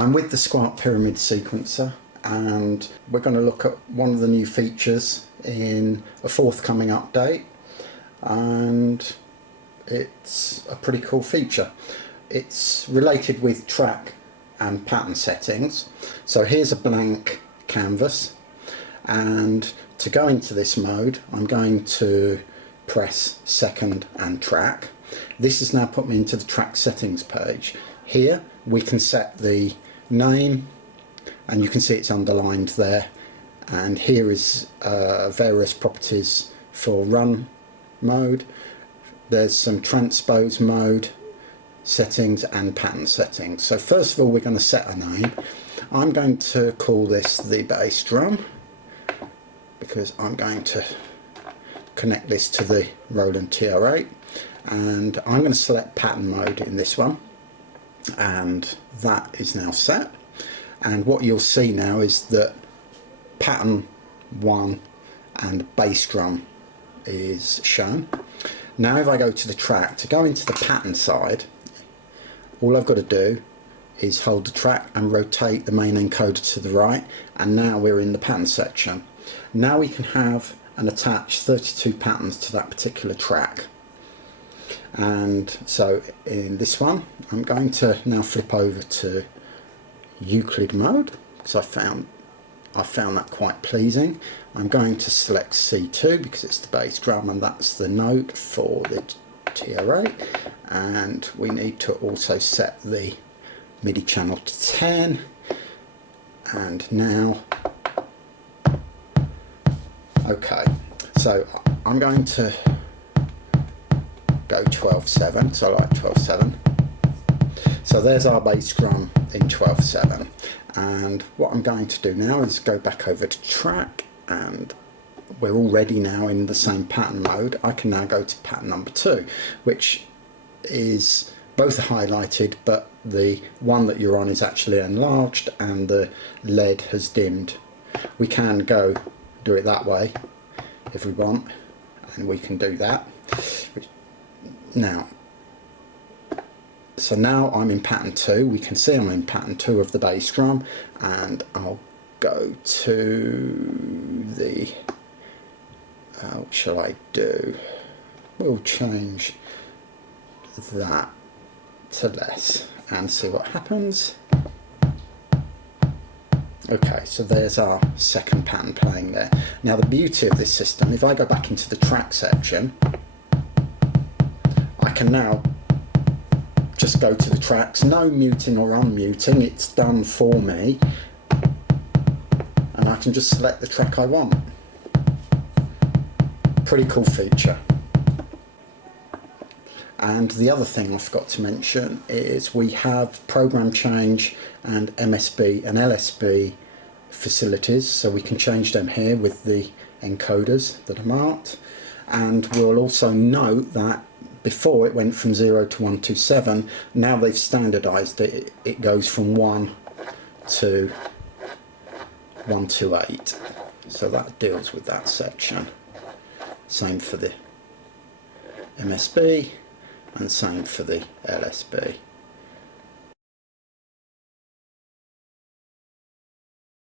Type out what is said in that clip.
I'm with the Squarp Pyramid Sequencer, and we're going to look at one of the new features in a forthcoming update, and it's a pretty cool feature. It's related with track and pattern settings. So here's a blank canvas, and to go into this mode I'm going to press second and track. This has now put me into the track settings page. Here we can set the name, and you can see it's underlined there, and here is various properties for run mode. There's some transpose mode settings and pattern settings. So first of all, we're going to set a name. I'm going to call this the bass drum, because I'm going to connect this to the Roland TR8, and I'm going to select pattern mode in this one, and that is now set. And what you'll see now is that pattern 1 and bass drum is shown. Now if I go to the track, to go into the pattern side, all I've got to do is hold the track and rotate the main encoder to the right, and now we're in the pattern section. Now we can have and attach 32 patterns to that particular track. And so in this one I'm going to now flip over to Euclid mode, because I found that quite pleasing. I'm going to select C2 because it's the bass drum and that's the note for the TR8, and we need to also set the MIDI channel to 10, and now okay, so I'm going to go 12/7, so I like 12/7. So there's our bass drum in 12/7, and what I'm going to do now is go back over to track, and we're already now in the same pattern mode. I can now go to pattern number 2, which is both highlighted, but the one that you're on is actually enlarged and the LED has dimmed. We can go do it that way if we want, and we can do that. Now, so now I'm in pattern 2. We can see I'm in pattern 2 of the bass drum, and I'll go to the what shall I do? We'll change that to less and see what happens. Okay, so there's our second pattern playing there. Now the beauty of this system, if I go back into the track section, I can now just go to the tracks, no muting or unmuting, it's done for me, and I can just select the track I want. Pretty cool feature. And the other thing I forgot to mention is we have program change and MSB and LSB facilities, so we can change them here with the encoders that are marked. And we'll also note that before it went from 0 to 127, now they've standardized it. It goes from 1 to 128, so that deals with that section. Same for the MSB and same for the LSB.